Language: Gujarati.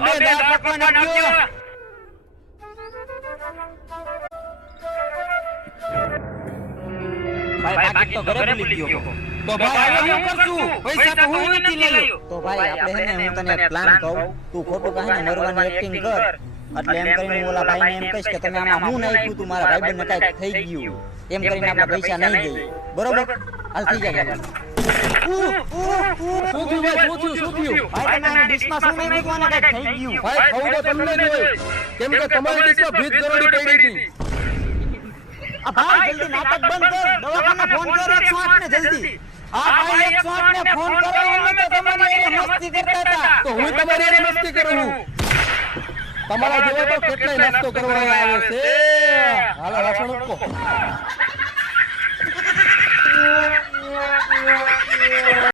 બે દાળ પકવાન આપજો ભાઈ બાકી તો ઘરે ભૂલી ગયો તો ભાઈ હવે હું કરશું પૈસા તો હું નથી લાવ્યો તો ભાઈ આપણે હે ને હું તને એક પ્લાન કહું તું ખોટું કહે ને મરવાની એક્ટિંગ કર એટલે એમ કરીને ઓલા ભાઈને એમ કહીશ કે તમે આમાં હું નાખ્યું તું મારા ભાઈબંધને કાંઈક થઈ ગયું એમ કરીને આપણે પૈસા નહીં દઈએ બરોબર હાલ થઈ જાય શું થયું ભાઈ તમે ડિશમાં શું નહીં મૂકવાના કાંઈક થઈ ગયું ભાઈ ખાવું તો તમને જ હોય કેમ કે તમારી ડિશમાં ભીત ગરોડી પડી હતી આ ભાઈ જલ્દી નાટક બંધ કર દવાખાને ફોન કર 108 ને જલ્દી આ ભાઈ 108 ને ફોન કરો અમે તો તમારી એને મસ્તી કરતા હતા તો હું તમારી એને મસ્તી કરું છું તમારા જેવો તો કેટલાય નાસ્તો કરવા આવે છે હાલો વાસણ ઉઠો